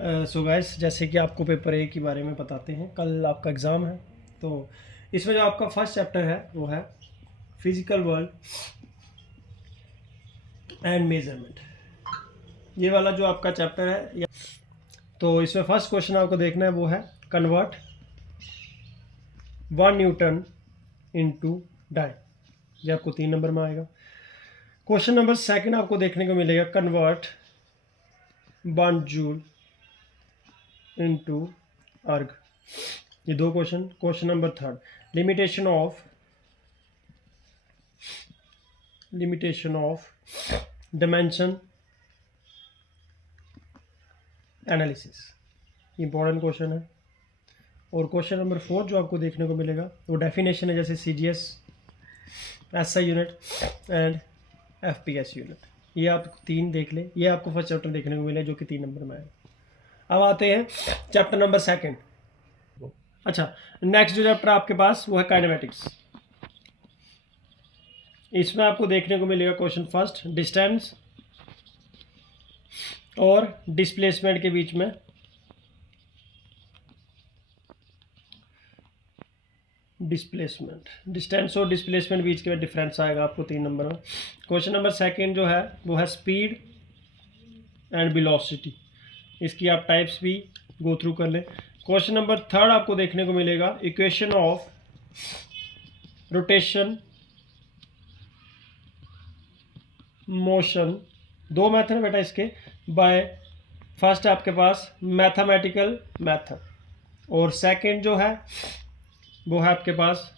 So guys, जैसे कि आपको पेपर ए के बारे में बताते हैं, कल आपका एग्ज़ाम है। तो इसमें जो आपका फर्स्ट चैप्टर है वो है फिजिकल वर्ल्ड एंड मेजरमेंट। ये वाला जो आपका चैप्टर है, तो इसमें फर्स्ट क्वेश्चन आपको देखना है वो है कन्वर्ट 1 न्यूटन इनटू डाई। ये आपको 3 नंबर में आएगा। क्वेश्चन नंबर सेकंड आपको देखने को मिलेगा कन्वर्ट 1 जूल इनटू अर्ग। ये 2 question. Question number third limitation of dimension analysis, important question है। और क्वेश्चन नंबर 4 जो आपको देखने को मिलेगा वो डेफिनेशन है, जैसे CGS, SI unit and FPS unit. ये आप 3 देख ले। ये आपको फर्स्ट चैप्टर देखने को मिले जो कि 3 नंबर में आए। अब आते हैं चैप्टर नंबर सेकंड। अच्छा, नेक्स्ट जो चैप्टर आपके पास वो है काइनेमेटिक्स। इसमें आपको देखने को मिलेगा क्वेश्चन फर्स्ट डिस्टेंस और डिस्प्लेसमेंट के बीच में डिस्टेंस और डिस्प्लेसमेंट बीच के डिफरेंस आएगा आपको 3 नंबर में। क्वेश्चन नंबर सेकंड जो है वो है स्पीड एंड वेलोसिटी। इसकी आप टाइप्स भी गो थ्रू कर लें। क्वेश्चन नंबर थर्ड आपको देखने को मिलेगा equation of rotation motion. 2 method है बेटा इसके। बाय फर्स्ट आपके पास मैथमेटिकल मेथड और सेकंड जो है वो है आपके पास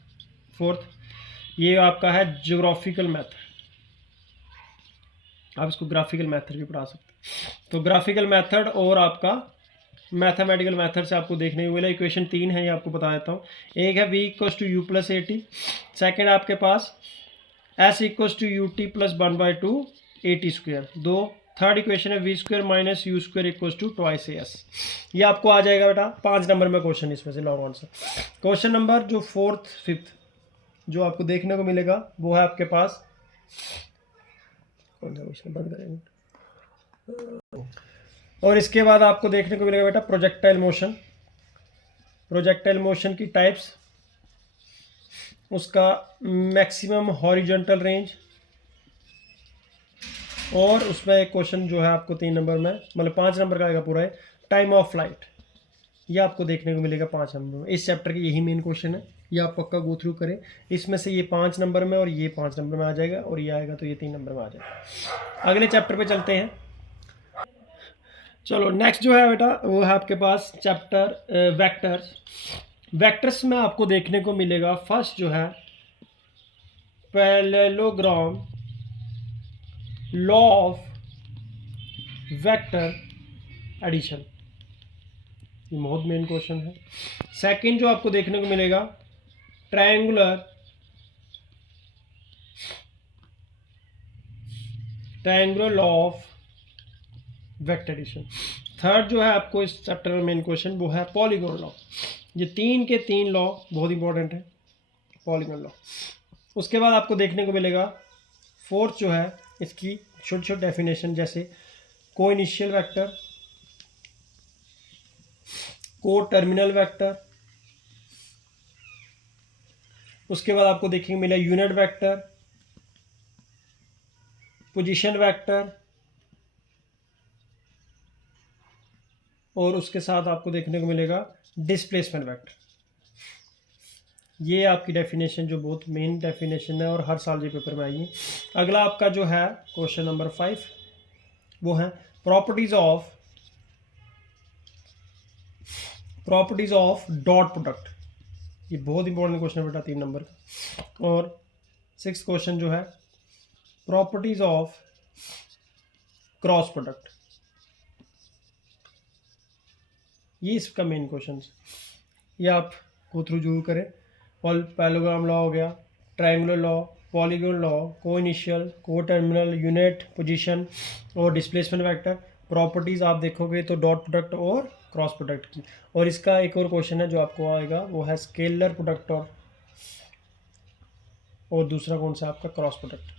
फोर्थ, ये आपका है ज्योग्राफिकल मेथड। आप इसको ग्राफिकल मेथड भी पढ़ा सकते हैं। तो ग्राफिकल मेथड और आपका मैथमेटिकल मेथड से आपको देखने को मिला। इक्वेशन 3 है, ये आपको बता देता हूँ। एक है v = u + at। सेकेंड आपके पास s = ut + 1/2 at²। Third equation है v² - u² = 2as। ये आपको आ जाएगा बेटा 5 नंबर में क्वेश्चन इसमें से लॉन्ग आंसर। क्वेश्चन नंबर जो 4th 5th जो आपको देखने को मिलेगा वो है आपके पास, कौन सा क्वेश्चन बंद करेंगे। और इसके बाद आपको देखने को मिलेगा बेटा प्रोजेक्टाइल मोशन। प्रोजेक्टाइल मोशन की टाइप्स, उसका मैक्सिमम हॉरिजॉन्टल रेंज, और उसमें एक क्वेश्चन जो है आपको 3 नंबर में, मतलब 5 नंबर का आएगा पूरा है, टाइम ऑफ फ्लाइट। ये आपको देखने को मिलेगा 5 नंबर में। इस चैप्टर के यही मेन क्वेश्चन है, ये आप पक्का गो थ्रू करें। इसमें से ये 5 नंबर में और ये 5 नंबर में आ जाएगा, और ये आएगा तो ये 3 नंबर में आ जाएगा। अगले चैप्टर पे चलते हैं। चलो नेक्स्ट जो है बेटा वो है आपके पास चैप्टर वेक्टर्स। वेक्टर्स में आपको देखने को मिलेगा फर्स्ट जो है parallelogram law of vector addition. ये बहुत मेन क्वेश्चन है। सेकंड जो आपको देखने को मिलेगा triangular law of vector addition. Third जो है आपको इस चैप्टर में मेन क्वेश्चन वो है पॉलीगॉन लॉ। ये 3 के 3 लॉ बहुत इंपॉर्टेंट है, पॉलीगॉन लॉ। उसके बाद आपको देखने को मिलेगा फोर्थ जो है इसकी छोटी छोटी डेफिनेशन, जैसे को इनिशियल वेक्टर, को टर्मिनल वेक्टर। उसके बाद आपको देखने को मिला यूनिट वेक्टर, पोजीशन वेक्टर, और उसके साथ आपको देखने को मिलेगा डिस्प्लेसमेंट वेक्टर। ये आपकी डेफिनेशन जो बहुत मेन डेफिनेशन है और हर साल ये पेपर में आएगी। अगला आपका जो है क्वेश्चन नंबर 5 वो है प्रॉपर्टीज ऑफ डॉट प्रोडक्ट। ये बहुत इंपॉर्टेंट क्वेश्चन है बेटा 3 नंबर का। और 6th क्वेश्चन जो है प्रॉपर्टीज ऑफ क्रॉस प्रोडक्ट। ये इसका मेन क्वेश्चन है, ये आप गो थ्रू जरूर करें। पैरेललोग्राम लॉ हो गया, ट्रायंगुलर लॉ, पॉलीगॉन लॉ, को इनिशियल, को टर्मिनल, यूनिट, पोजीशन और डिस्प्लेसमेंट वेक्टर। प्रॉपर्टीज आप देखोगे तो डॉट प्रोडक्ट और क्रॉस प्रोडक्ट की। और इसका एक और क्वेश्चन है जो आपको आएगा वो है स्केलर प्रोडक्ट और दूसरा कौन सा आपका क्रॉस प्रोडक्ट।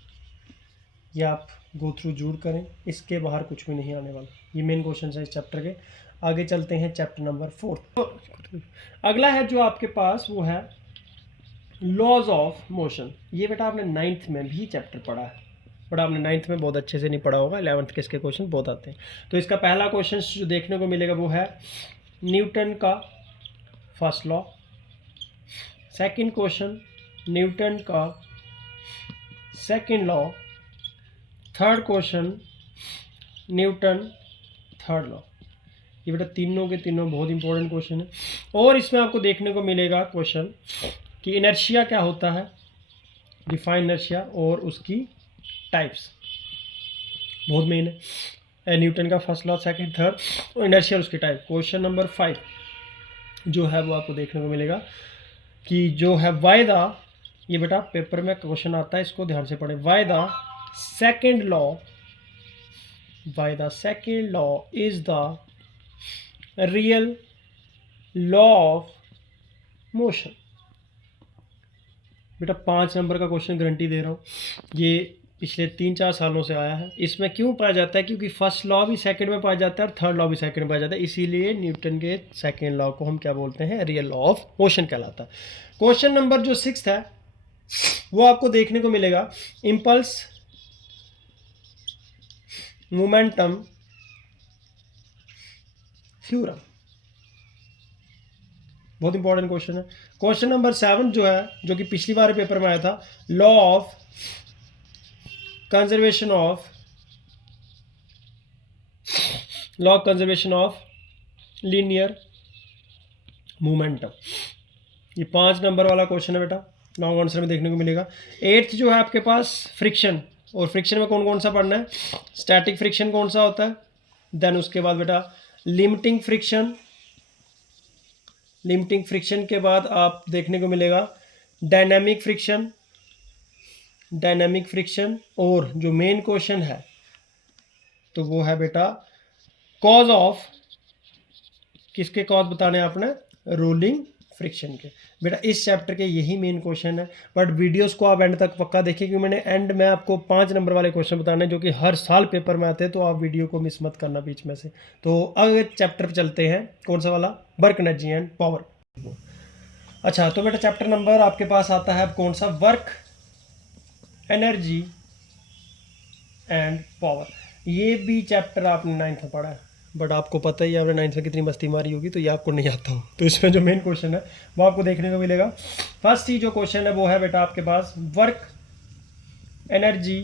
ये आप गो थ्रू जरूर करें, इसके बाहर कुछ भी नहीं आने वाला। ये मेन क्वेश्चन है इस चैप्टर के। आगे चलते हैं चैप्टर नंबर 4। अगला है जो आपके पास वो है लॉज ऑफ मोशन। ये बेटा आपने 9th में भी चैप्टर पढ़ा है, बट आपने 9th में बहुत अच्छे से नहीं पढ़ा होगा, 11th के इसके क्वेश्चन बहुत आते हैं। तो इसका पहला क्वेश्चन जो देखने को मिलेगा वो है न्यूटन का first law. Second question Newton का second law. Third question Newton third law. ये बेटा तीनों के तीनों बहुत इंपॉर्टेंट क्वेश्चन है। और इसमें आपको देखने को मिलेगा क्वेश्चन कि इनर्शिया क्या होता है, डिफाइन इनर्शिया और उसकी टाइप्स, बहुत मेन है। न्यूटन का फर्स्ट लॉ, सेकंड, थर्ड और इनर्शिया उसकी टाइप। क्वेश्चन नंबर 5 जो है वो आपको देखने को मिलेगा कि जो है वाई द, ये बेटा पेपर में क्वेश्चन आता है, इसको ध्यान से पढ़ें। Why the second law, why the second law is the real law of motion. बेटा 5 नंबर का क्वेश्चन गारंटी दे रहा हूँ, ये पिछले 3-4 सालों से आया है। इसमें क्यों पाया जाता है, क्योंकि फर्स्ट लॉ भी सेकंड में पाया जाता है और थर्ड लॉ भी सेकंड में पाया जाता है, इसीलिए न्यूटन के सेकंड लॉ को हम क्या बोलते हैं, रियल लॉ ऑफ मोशन कहलाता है। क्वेश्चन नंबर जो 6 है वो आपको देखने को मिलेगा इम्पल्स, मोमेंटम थ्योरम, बहुत इंपॉर्टेंट क्वेश्चन है। क्वेश्चन नंबर 7 जो है, जो कि पिछली बार पेपर में आया था, law of conservation of, law of conservation of linear momentum. ये 5 नंबर वाला क्वेश्चन है बेटा, लॉन्ग आंसर में देखने को मिलेगा। 8th जो है आपके पास फ्रिक्शन, और फ्रिक्शन में कौन कौन सा पढ़ना है, स्टैटिक फ्रिक्शन कौन सा होता है, देन उसके बाद बेटा लिमिटिंग फ्रिक्शन, लिमिटिंग फ्रिक्शन के बाद आप देखने को मिलेगा डायनामिक फ्रिक्शन, डायनामिक फ्रिक्शन, और जो मेन क्वेश्चन है तो वो है बेटा कॉज ऑफ, किसके कॉज बताने आपने, रोलिंग फ्रिक्शन के। बेटा इस चैप्टर के यही मेन क्वेश्चन है, बट वीडियोस को आप एंड तक पक्का देखिए, क्योंकि मैंने एंड में आपको 5 नंबर वाले क्वेश्चन बताने जो कि हर साल पेपर में आते हैं, तो आप वीडियो को मिस मत करना बीच में से। तो अगले चैप्टर पे चलते हैं, कौन सा वाला, वर्क एनर्जी एंड पावर। अच्छा तो बेटा चैप्टर नंबर आपके पास आता है अब कौन सा, वर्क एनर्जी एंड पावर। ये भी चैप्टर आपने 9th में पढ़ा है, बट आपको पता ही है आपने 9th में कितनी मस्ती मारी होगी, तो ये आपको नहीं आता हो। तो इसमें जो मेन क्वेश्चन है वो आपको देखने को मिलेगा। फर्स्ट ही जो क्वेश्चन है वो है बेटा आपके पास वर्क एनर्जी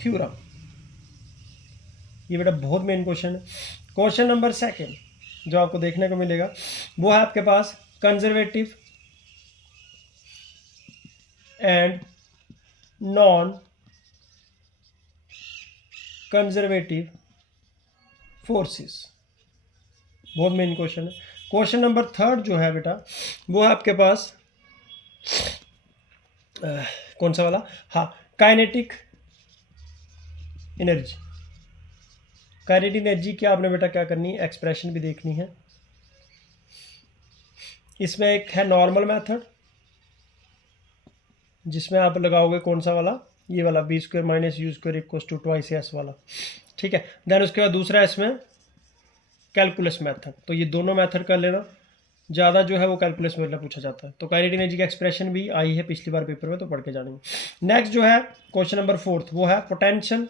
थ्योरम। ये बेटा बहुत मेन क्वेश्चन है। क्वेश्चन नंबर 2 जो आपको देखने को मिलेगा वो है आपके पास conservative and non conservative forces, बहुत मेन क्वेश्चन है। क्वेश्चन नंबर 3 जो है बेटा वो है आपके पास कौन सा वाला, हाँ काइनेटिक एनर्जी। काइनेटिक एनर्जी क्या आपने बेटा क्या करनी है, एक्सप्रेशन भी देखनी है। इसमें एक है नॉर्मल मेथड, जिसमें आप लगाओगे कौन सा वाला, ये वाला b² - u² = 2/s वाला, ठीक है। देन उसके बाद दूसरा इसमें कैलकुलस मेथड, तो ये दोनों मेथड कर लेना, ज़्यादा जो है वो कैलकुलस में पूछा जाता है। तो काइनेटिक एनर्जी का एक्सप्रेशन भी आई है पिछली बार पेपर में, तो पढ़ के जानेंगे। नेक्स्ट जो है क्वेश्चन नंबर 4 वो है पोटेंशियल,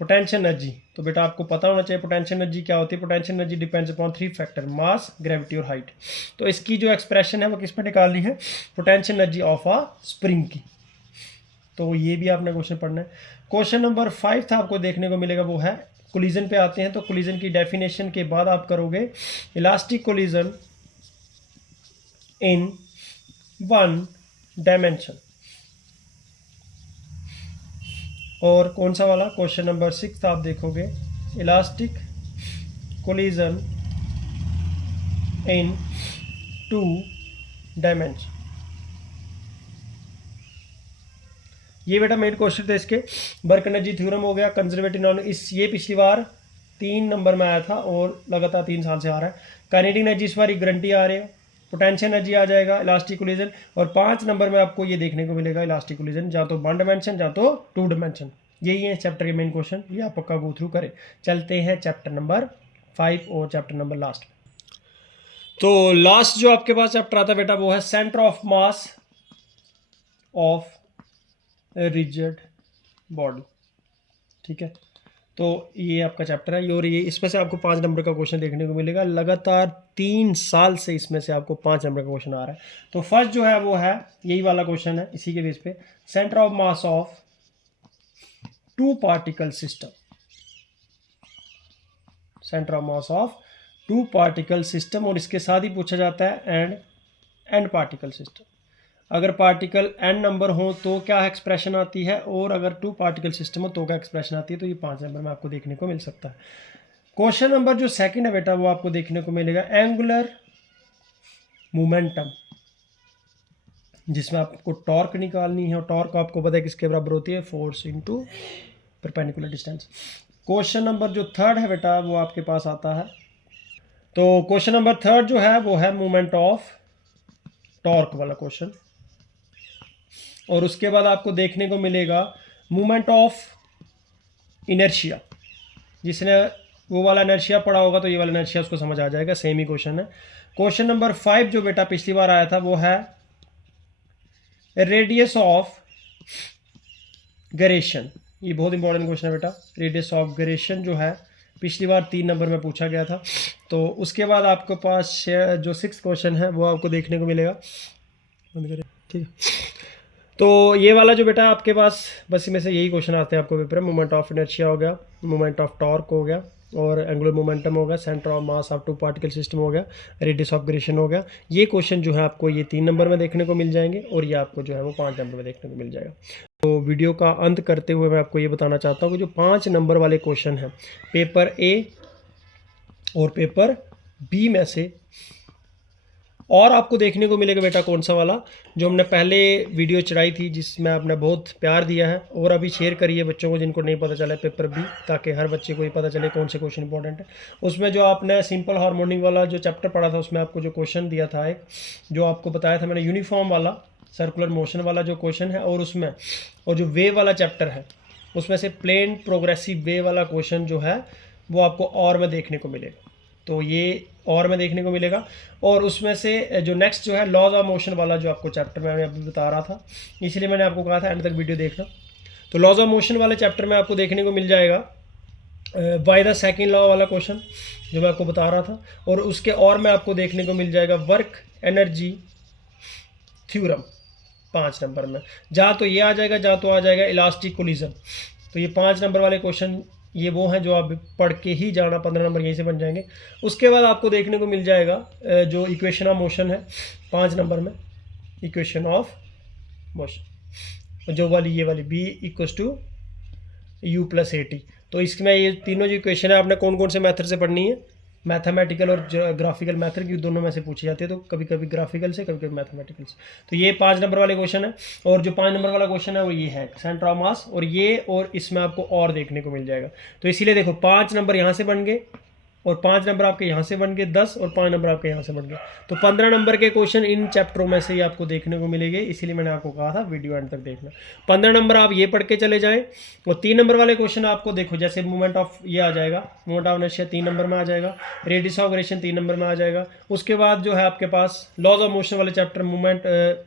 पोटेंशियल एनर्जी। तो बेटा आपको पता होना चाहिए पोटेंशियल एनर्जी क्या होती है। Potential energy depends upon 3 factor, mass, gravity और हाइट। तो इसकी जो एक्सप्रेशन है वो किस पे निकालनी है, potential energy of a spring की। तो ये भी आपने क्वेश्चन पढ़ना है। क्वेश्चन नंबर 5 था आपको देखने को मिलेगा वो है कोलिजन पे आते हैं। तो कोलिजन की डेफिनेशन के बाद आप करोगे इलास्टिक कोलिजन इन 1 डायमेंशन। और कौन सा वाला, क्वेश्चन नंबर 6 आप देखोगे इलास्टिक कोलिजन इन 2 डायमेंशन। ये बेटा मेन क्वेश्चन थे इसके। वर्क एनर्जी थ्योरम हो गया, कंजर्वेटिव नॉन, इस ये पिछली बार 3 नंबर में आया था और लगातार 3 साल से आ रहा है। काइनेटिक एनर्जी इस बार गारंटी आ रही है, पोटेंशियल एनर्जी आ जाएगा, इलास्टिक कोलिजन, और 5 नंबर में आपको ये देखने को मिलेगा इलास्टिक कोलिजन, जहाँ तो 1 डायमेंशन जहाँ तो 2 डायमेंशन। यही है चैप्टर के मेन क्वेश्चन, ये आप पक्का गो थ्रू करें। चलते हैं चैप्टर नंबर 5 और चैप्टर नंबर लास्ट। तो लास्ट जो आपके पास चैप्टर आता है बेटा वो है centre of mass of rigid body. ठीक है, तो ये आपका चैप्टर है और ये इसमें से आपको 5 नंबर का क्वेश्चन देखने को मिलेगा। लगातार 3 साल से इसमें से आपको 5 नंबर का क्वेश्चन आ रहा है। तो फर्स्ट जो है वो है यही वाला क्वेश्चन है, इसी के बेस पे, centre of mass of 2 particle system. Centre of mass of 2 particle system, और इसके साथ ही पूछा जाता है एंड पार्टिकल सिस्टम। अगर पार्टिकल n नंबर हो तो क्या एक्सप्रेशन आती है, और अगर 2 पार्टिकल सिस्टम हो तो क्या एक्सप्रेशन आती है। तो ये 5 नंबर में आपको देखने को मिल सकता है। क्वेश्चन नंबर जो सेकंड है बेटा वो आपको देखने को मिलेगा एंगुलर मोमेंटम, जिसमें आपको टॉर्क निकालनी है, और टॉर्क आपको पता है किसके बराबर होती है, force into perpendicular distance. Question number जो थर्ड है बेटा वो आपके पास आता है। तो क्वेश्चन नंबर थर्ड जो है वो है मोमेंट ऑफ टॉर्क वाला क्वेश्चन, और उसके बाद आपको देखने को मिलेगा मूवमेंट ऑफ इनर्शिया। जिसने वो वाला इनर्शिया पढ़ा होगा तो ये वाला इनर्शिया उसको समझ आ जाएगा, सेम ही क्वेश्चन है। क्वेश्चन नंबर 5 जो बेटा पिछली बार आया था वो है रेडियस ऑफ गरेशन। ये बहुत इंपॉर्टेंट क्वेश्चन है बेटा, रेडियस ऑफ गरेशन जो है पिछली बार 3 नंबर में पूछा गया था। तो उसके बाद आपके पास जो 6 क्वेश्चन है वो आपको देखने को मिलेगा। ठीक है, तो ये वाला जो बेटा आपके पास बस इसमें से यही क्वेश्चन आते हैं आपको पेपर में। मोमेंट ऑफ इनर्शिया हो गया, मोमेंट ऑफ टॉर्क हो गया, और एंगुलर मोमेंटम हो गया, centre of mass of 2 particle system हो गया, रेडियस ऑफ गरेशन हो गया। ये क्वेश्चन जो है आपको ये 3 नंबर में देखने को मिल जाएंगे, और ये आपको जो है वो 5 नंबर में देखने को मिल जाएगा। तो वीडियो का अंत करते हुए मैं आपको ये बताना चाहता हूँ कि जो 5 नंबर वाले क्वेश्चन हैं पेपर ए और पेपर बी में से, और आपको देखने को मिलेगा बेटा कौन सा वाला, जो हमने पहले वीडियो चढ़ाई थी जिसमें आपने बहुत प्यार दिया है, और अभी शेयर करिए बच्चों को जिनको नहीं पता चला है पेपर बी, ताकि हर बच्चे को ही पता चले कौन से क्वेश्चन इंपॉर्टेंट है। उसमें जो आपने सिंपल हार्मोनिक वाला जो चैप्टर पढ़ा था उसमें आपको जो क्वेश्चन दिया था, एक जो आपको बताया था मैंने, यूनिफॉर्म वाला सर्कुलर मोशन वाला जो क्वेश्चन है, और उसमें और जो वेव वाला चैप्टर है उसमें से प्लेन प्रोग्रेसिव वेव वाला क्वेश्चन जो है वो आपको और में देखने को मिलेगा। तो ये और में देखने को मिलेगा, और उसमें से जो नेक्स्ट जो है लॉज ऑफ मोशन वाला जो आपको चैप्टर मैं अभी बता रहा था, इसलिए मैंने आपको कहा था एंड तक वीडियो देखना। तो लॉज ऑफ मोशन वाले चैप्टर में आपको देखने को मिल जाएगा बाय द सेकंड लॉ वाला क्वेश्चन जो मैं आपको बता रहा था, और उसके और में आपको देखने को मिल जाएगा वर्क एनर्जी थ्योरम 5 नंबर में। जहाँ तो ये आ जाएगा, जहाँ तो आ जाएगा इलास्टिक कोलिजन। तो ये 5 नंबर वाले क्वेश्चन ये वो हैं जो आप पढ़ के ही जाना, 15 नंबर यहीं से बन जाएंगे। उसके बाद आपको देखने को मिल जाएगा जो इक्वेशन ऑफ मोशन है 5 नंबर में, इक्वेशन ऑफ मोशन जो वाली ये वाली b = u+at। तो इसमें ये तीनों जो इक्वेशन है आपने कौन कौन से मेथड से पढ़नी है, मैथमेटिकल और ग्राफिकल मेथड की दोनों में से पूछी जाती है। तो कभी कभी ग्राफिकल से, कभी कभी मैथमेटिकल से। तो ये 5 नंबर वाले क्वेश्चन है, और जो 5 नंबर वाला क्वेश्चन है वो ये है सेंटर ऑफ मास, और ये और इसमें आपको और देखने को मिल जाएगा। तो इसीलिए देखो 5 नंबर यहाँ से बन गए, और 5 नंबर आपके यहाँ से बन गए 10, और 5 नंबर आपके यहाँ से बन गए। तो 15 नंबर के क्वेश्चन इन चैप्टरों में से ही आपको देखने को मिलेंगे, इसीलिए मैंने आपको कहा था वीडियो एंड तक देखना। 15 नंबर आप ये पढ़ के चले जाएं, और 3 नंबर वाले क्वेश्चन आपको देखो, जैसे मूवमेंट ऑफ ये आ जाएगा, मूवमेंट ऑफ इनर्शिया 3 नंबर में आ जाएगा, रेडियस ऑफ गरेशन 3 नंबर में आ जाएगा। उसके बाद जो है आपके पास लॉज ऑफ मोशन वाले chapter, movement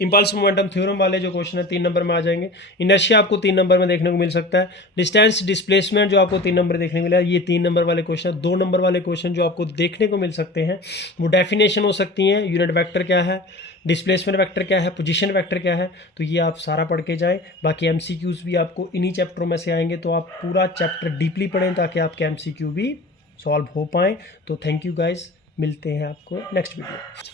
impulse momentum theorem वाले जो क्वेश्चन है 3 नंबर में आ जाएंगे। इनर्शिया आपको 3 नंबर में देखने को मिल सकता है। डिस्टेंस डिस्प्लेसमेंट जो आपको 3 नंबर देखने को मिला, ये 3 नंबर वाले क्वेश्चन। 2 नंबर वाले क्वेश्चन जो आपको देखने को मिल सकते हैं वो डेफिनेशन हो सकती हैं, यूनिट वेक्टर क्या है, डिस्प्लेसमेंट वेक्टर क्या है, पोजीशन वेक्टर क्या है। तो ये आप सारा पढ़ के जाएं। बाकी एमसीक्यूज भी आपको इन्हीं चैप्टरों में से आएंगे, तो आप पूरा चैप्टर डीपली पढ़ें ताकि आपके एमसीक्यू भी सॉल्व हो पाएँ। तो थैंक यू गाइस, मिलते हैं आपको नेक्स्ट वीडियो।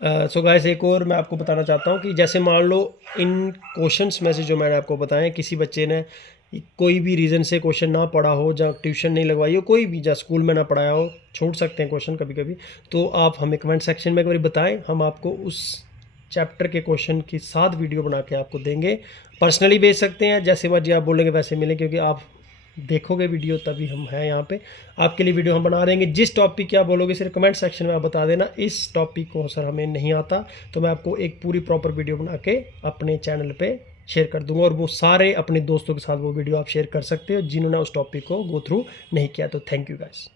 सो गाइस एक और मैं आपको बताना चाहता हूँ कि जैसे मान लो इन क्वेश्चंस में से जो मैंने आपको बताएं, किसी बच्चे ने कोई भी रीज़न से क्वेश्चन ना पढ़ा हो, या ट्यूशन नहीं लगवाई हो, कोई भी या स्कूल में ना पढ़ाया हो, छोड़ सकते हैं क्वेश्चन कभी कभी। तो आप हमें कमेंट सेक्शन में एक बार बताएं, हम आपको उस चैप्टर के क्वेश्चन के साथ वीडियो बना के आपको देंगे। पर्सनली भेज सकते हैं, जैसे मर्जी आप बोलेंगे वैसे मिलें, क्योंकि आप देखोगे वीडियो तभी हम हैं यहाँ पे आपके लिए। वीडियो हम बना देंगे, जिस टॉपिक की आप बोलोगे सिर्फ कमेंट सेक्शन में आप बता देना इस टॉपिक को सर हमें नहीं आता, तो मैं आपको एक पूरी प्रॉपर वीडियो बना के अपने चैनल पे शेयर कर दूंगा, और वो सारे अपने दोस्तों के साथ वो वीडियो आप शेयर कर सकते हो जिन्होंने उस टॉपिक को गो थ्रू नहीं किया। तो थैंक यू गाइस।